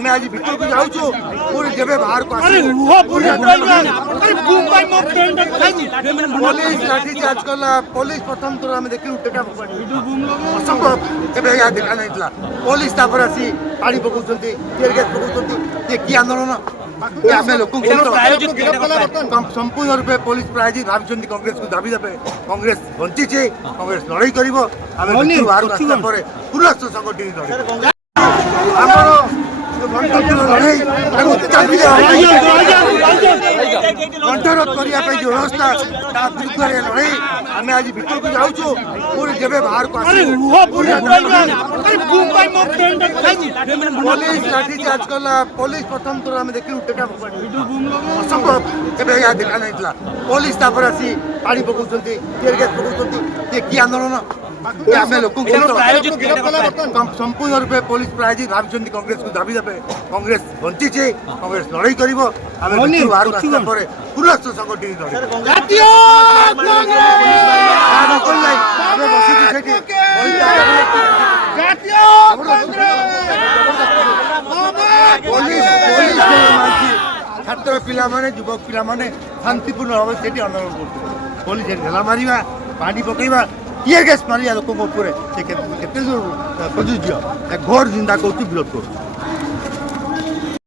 आम आज भितर को जाऊँ पुणी जब बाहर को पुलिस लाठी चार्ज कला पुलिस प्रथम थर आम देखिलु टेका असंभव केवे यहाँ देखा नहीं पुलिस आसी पानी पकाउं टीयर गैस पकाउं कि आंदोलन आम लोक संपूर्ण रूपे पुलिस प्रायोजित भावी कांग्रेस को दाबी देवे कांग्रेस बंची कांग्रेस लड़ाई कर बाहर पुनश्च संगठित कंठरोध करने जो व्यवस्था विरुद्ध लड़ाई आम आज भितर को जाऊँ पुणी जब बाहर को पुलिस लाठी चार्ज कला पुलिस प्रथम थर आम देखिलु टेका असंभव केवे यहाँ देखा नहीं पुलिस आसी पानी पकाउं टीयर गैस पकाउं कि आंदोलन आम लोक संपूर्ण रूपे पुलिस प्रायोजित भावी कांग्रेस को दाबी देवे कांग्रेस बंची कांग्रेस लड़ाई कर बाहर पुनश्च संगठित छात्र पिला युवक पिला शांतिपूर्ण भाव से आंदोलन कर पुलिस ढेला मारिबा पानी पकड़ा टीयर गैस मारिया लोक प्रजुज्य घोर निंदा कर विरोध कर।